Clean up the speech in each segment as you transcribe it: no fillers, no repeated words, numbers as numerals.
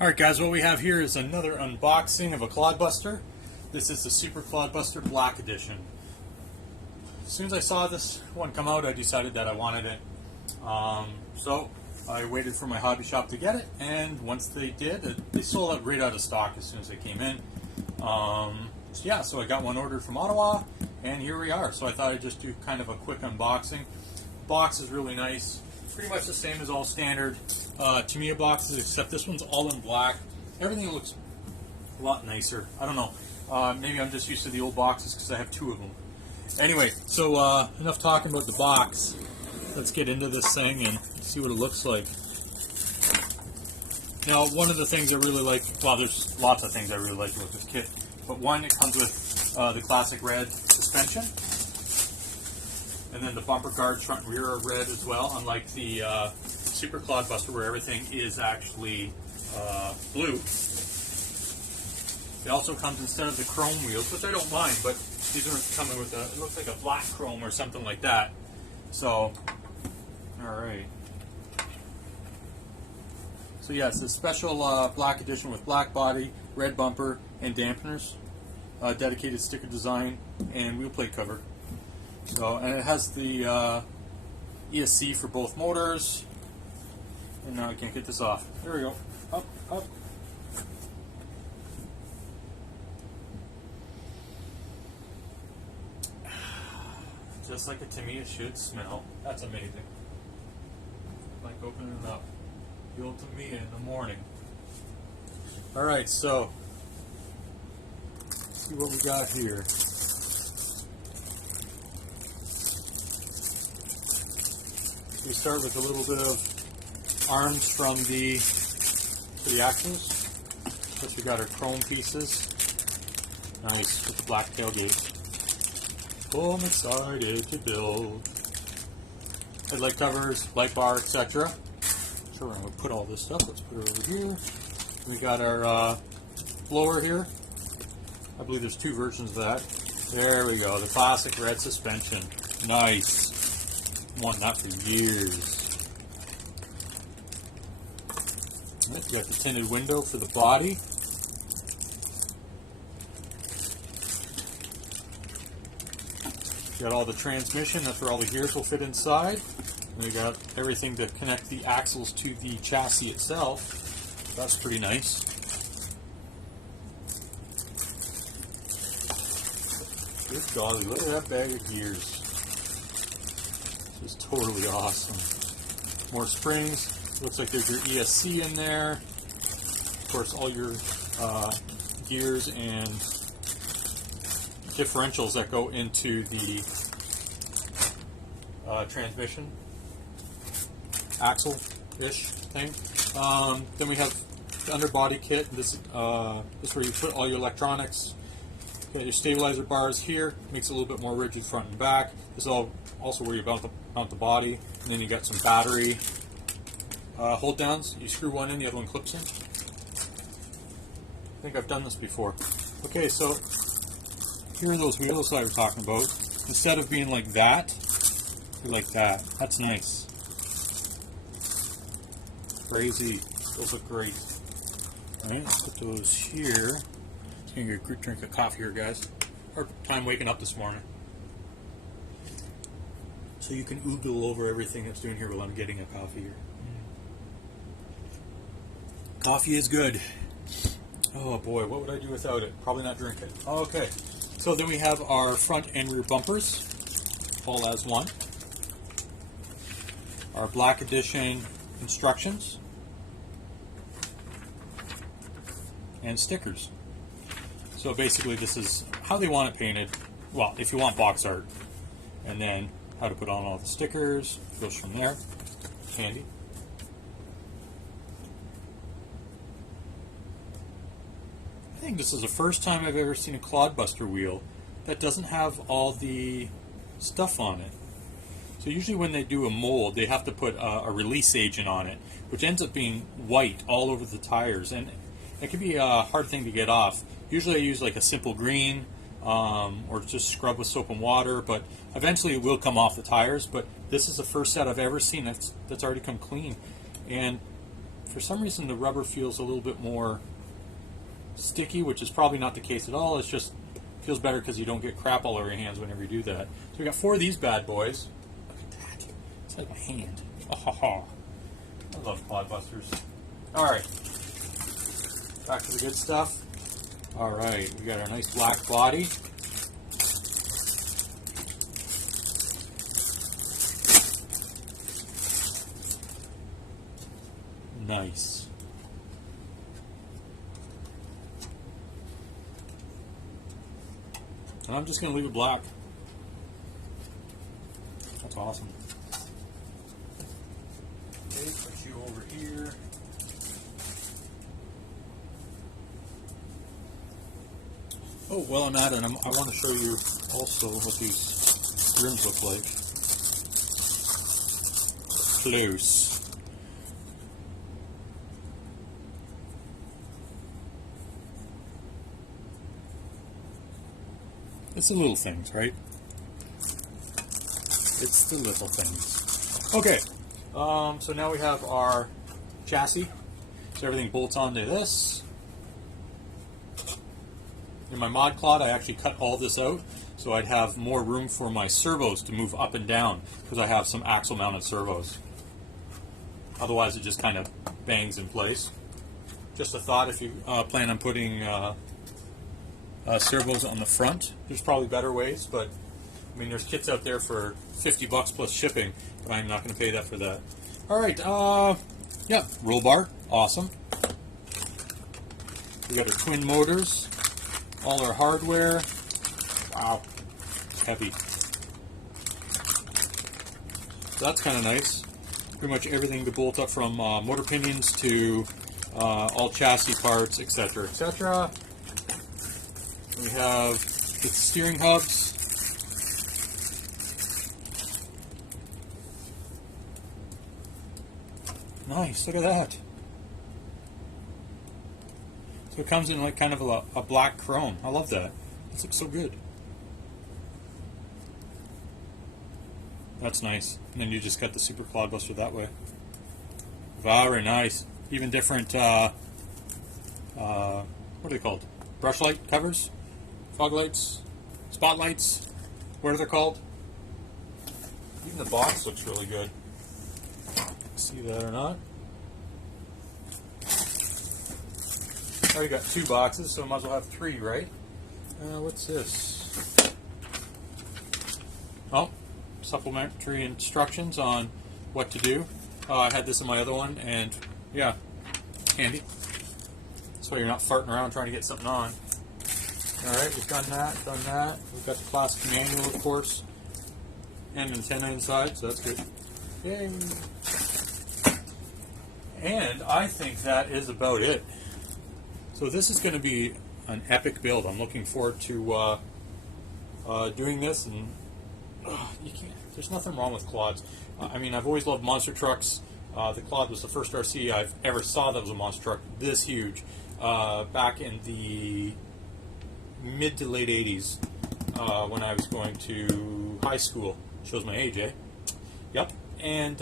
Alright guys, what we have here is another unboxing of a Clodbuster. This is the Super Clodbuster Black Edition. As soon as I saw this one come out, I decided that I wanted it. So I waited for my hobby shop to get it, and once they did, they sold out right out of stock as soon as they came in. So I got one ordered from Ottawa, and here we are. So I thought I'd just do kind of a quick unboxing. The box is really nice. Pretty much the same as all standard Tamiya boxes, except this one's all in black. Everything looks a lot nicer. I don't know. Maybe I'm just used to the old boxes because I have two of them. Anyway, so enough talking about the box. Let's get into this thing and see what it looks like. Now, one of the things I really like, well, there's lots of things I really like about this kit, but one, it comes with the classic red suspension. And then the bumper guards, front and rear, are red as well, unlike the Super Clodbuster where everything is actually blue. It also comes instead of the chrome wheels, which I don't mind, but these are coming with it looks like a black chrome or something like that. So, alright. So yes, a special black edition with black body, red bumper, and dampeners. Dedicated sticker design, and wheel plate cover. So, and it has the ESC for both motors. And now I can't get this off. There we go. Up, up. Just like a Tamiya should smell. That's amazing. Like opening it up. The old Tamiya in the morning. Alright, so let's see what we got here. We start with a little bit of arms from the axles. Plus we got our chrome pieces. Nice, with the black tailgate. Oh, I'm excited to build. Headlight covers, light bar, etc. So we're going to put all this stuff. Let's put it over here. We got our blower here. I believe there's two versions of that. There we go, the classic red suspension. Nice. Wanted that for years. Right, you got the tinted window for the body. Got all the transmission, that's where all the gears will fit inside. And we got everything to connect the axles to the chassis itself. That's pretty nice. Good golly, look at that bag of gears. This is totally awesome. More springs. Looks like there's your ESC in there. Of course, all your gears and differentials that go into the transmission axle-ish thing. Then we have the underbody kit. This is where you put all your electronics. You got your stabilizer bars here. Makes it a little bit more rigid front and back. This is also where you mount the body. And then you got some battery hold downs. You screw one in, the other one clips in. I think I've done this before. Okay, so here are those wheels that I was talking about. Instead of being like that, they're like that. That's nice. Crazy. Those look great. Alright, let's put those here. Just gonna get a quick drink of coffee here, guys. Hard time waking up this morning. So you can oogle over everything that's doing here while I'm getting a coffee here. Coffee is good. Oh boy, what would I do without it? Probably not drink it. Okay. So then we have our front and rear bumpers, all as one. Our Black Edition instructions. And stickers. So basically this is how they want it painted. Well, if you want box art. And then how to put on all the stickers. Goes from there. Handy. I think this is the first time I've ever seen a Clodbuster wheel that doesn't have all the stuff on it. So usually when they do a mold, they have to put a release agent on it, which ends up being white all over the tires, and it can be a hard thing to get off. Usually I use like a simple green or just scrub with soap and water, but eventually it will come off the tires. But this is the first set I've ever seen that's already come clean, and for some reason the rubber feels a little bit more sticky, which is probably not the case at all. It's just feels better because you don't get crap all over your hands whenever you do that. So we got 4 of these bad boys. Look at that. It's like my hand. Oh, I love Clodbusters. Alright. Back to the good stuff. Alright, we got our nice black body. Nice. And I'm just going to leave it black. That's awesome. Okay, put you over here. Oh, while I'm at it, I want to show you also what these rims look like. Close. It's the little things, right? It's the little things. Okay, so now we have our chassis. So everything bolts onto this. In my mod Clod, I actually cut all this out so I'd have more room for my servos to move up and down because I have some axle mounted servos. Otherwise it just kind of bangs in place. Just a thought, if you plan on putting servos on the front, there's probably better ways, but I mean there's kits out there for $50 plus shipping, but I'm not going to pay that for that. Alright, yeah, roll bar, awesome. We got our twin motors. All our hardware. Wow, heavy. So that's kind of nice. Pretty much everything to bolt up from motor pinions to all chassis parts, etc., etc. We have the steering hubs. Nice, look at that. So it comes in like kind of a black chrome. I love that. This looks so good. That's nice. And then you just got the Super Clodbuster that way. Very nice. Even different, what are they called? Brush light covers? Fog lights? Spotlights? What are they called? Even the box looks really good. See that or not? I already got 2 boxes, so I might as well have 3, right? What's this? Oh, supplementary instructions on what to do. I had this in my other one, and yeah, handy. So you're not farting around trying to get something on. Alright, we've done that, We've got the classic manual, of course, and antenna inside, so that's good. Yay! And I think that is about it. So this is going to be an epic build. I'm looking forward to doing this, and you can't. There's nothing wrong with Clods. I mean, I've always loved monster trucks. The Clod was the first RC I've ever saw that was a monster truck this huge. Back in the mid to late 80s, when I was going to high school. Shows my age, eh? Yep. And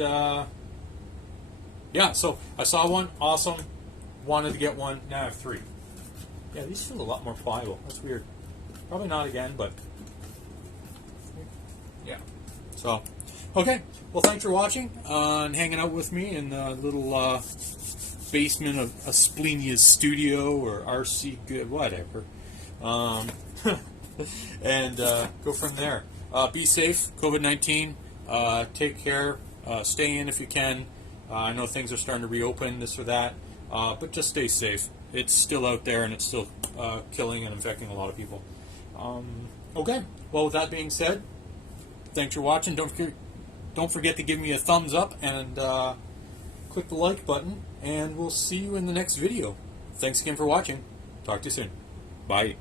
yeah, so I saw one, awesome. Wanted to get one, now I have 3. Yeah, these feel a lot more pliable. That's weird. Probably not again, but yeah. So, okay. Well, thanks for watching and hanging out with me in the little basement of Asplenia's studio or RC good, whatever. And go from there. Be safe, COVID-19. Take care. Stay in if you can. I know things are starting to reopen, this or that. But just stay safe. It's still out there, and it's still killing and infecting a lot of people. Okay. Well, with that being said, thanks for watching. Don't forget to give me a thumbs up and click the like button, and we'll see you in the next video. Thanks again for watching. Talk to you soon. Bye.